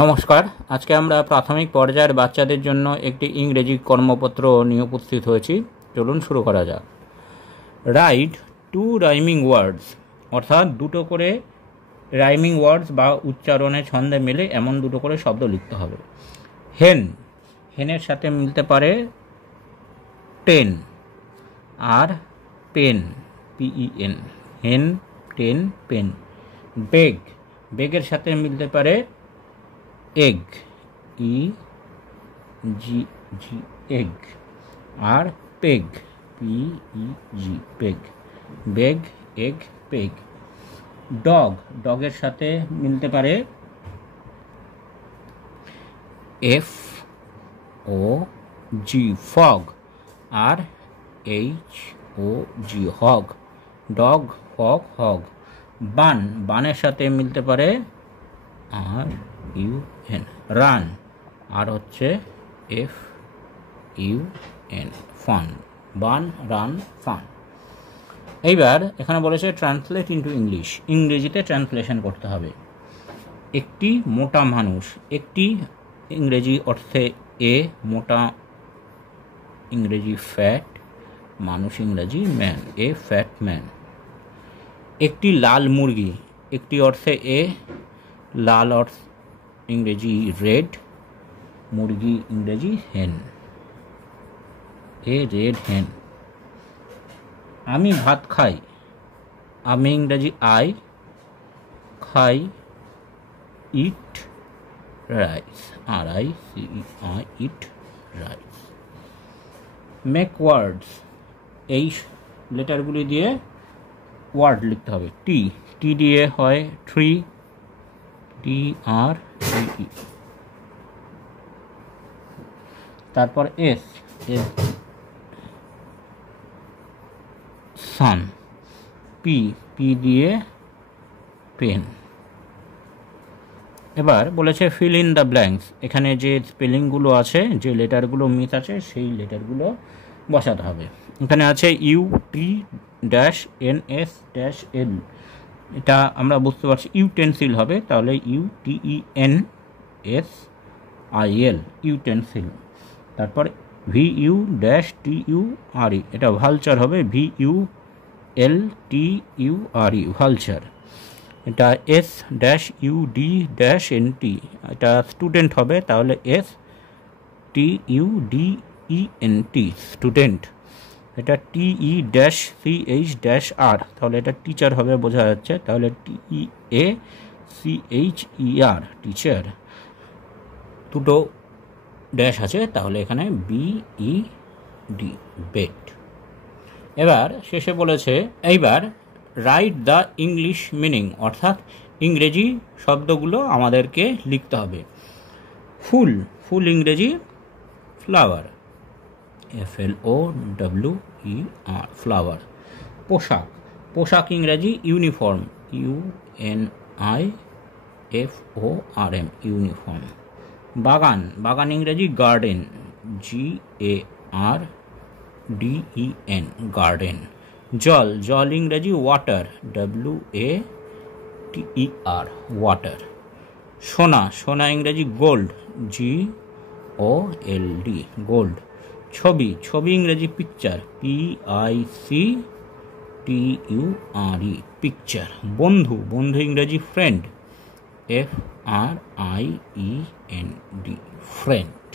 নমস্কার। আজকে আমরা প্রাথমিক পর্যায়ের বাচ্চাদের জন্য একটি ইংরেজি কর্মপত্র নিয়ে উপস্থিত হয়েছি। চলুন শুরু করা যাক। রাইট 2 রাইমিং ওয়ার্ডস, অর্থাৎ দুটো করে রাইমিং ওয়ার্ডস বা উচ্চারণে ছন্দে মেলে এমন দুটো করে শব্দ লিখতে হবে। হেন, হেনের সাথে মিলতে পারে টেন আর pen, PEN, hen, ten, pen. Beg, বেগের সাথে মিলতে পারে এগ, EGG, এগ। আর peg, PEG, peg. Beg, egg, peg. Dog, ডগের সাথে মিলতে পারে FOG, ফগ, আর HOG, hog. Dog, fog, hog. Bun, বানের সাথে মিলতে পারে RUN, রান, আর হচ্ছে FUN, fun. Bun, run, fun. এইবার এখানে বলেছে ট্রান্সলেট ইন্টু ইংলিশ, ইংরেজিতে ট্রান্সলেশন করতে হবে। একটি মোটা মানুষ, একটি ইংরেজি অর্থে মোটা ইংরেজি ফ্যাট, মানুষ ইংরেজি ম্যান, ফ্যাট ম্যান। একটি লাল মুরগি, একটি অর্থে লাল অর্থ ইংরেজি রেড, মুরগি ইংরেজি হেন, রেড হেন। আমি ভাত খাই, আমি ইংরেজি আই, খাই eat rice, RICE, eat rice. Make words, এই লেটারগুলি দিয়ে ওয়ার্ড লিখতে হবে। টি দিয়ে হয় ট্রি, TREE। তারপর এস সান, পি দিয়ে পেন। এবার বলেছে ফিল ইন দ্য ব্ল্যাঙ্কস, এখানে যে স্পেলিংগুলো আছে, যে লেটারগুলো মিস আছে, সেই লেটারগুলো বসাতে হবে। এখানে আছে UT-NS-L, এটা আমরা বুঝতে পারছি ইউটেন্সিল হবে, তাহলে UTENSIL, ইউটেন্সিল। তারপর VU-TURE, এটা ভালচার হবে, VULTURE, ভালচার। এটা S-UD-NT, এটা স্টুডেন্ট হবে, তাহলে STUDENT, স্টুডেন্ট। এটা TE-CHR, তাহলে এটা টিচার হবে, বোঝা যাচ্ছে, তাহলে TEACHER, টিচার। দুটো ড্যাশ আছে, তাহলে এখানে BED, বেড। এবার শেষে বলেছে এইবার রাইট দ্য ইংলিশ মিনিং, অর্থাৎ ইংরেজি শব্দগুলো আমাদেরকে লিখতে হবে। ফুল, ফুল ইংরেজি ফ্লাওয়ার, FLOWER, ফ্লাওয়ার। পোশাক, পোশাক ইংরেজি ইউনিফর্ম, UNIFORM, ইউনিফর্ম। বাগান, বাগান ইংরেজি গার্ডেন, GARDEN, গার্ডেন। জল, জল ইংরেজি ওয়াটার, WATER, ওয়াটার। সোনা, সোনা ইংরেজি গোল্ড, GOLD, গোল্ড। ছবি, ছবি ইংরেজি পিকচার, PICTURE, পিকচার। বন্ধু, বন্ধু ইংরেজি ফ্রেন্ড, FRIEND, ফ্রেন্ড।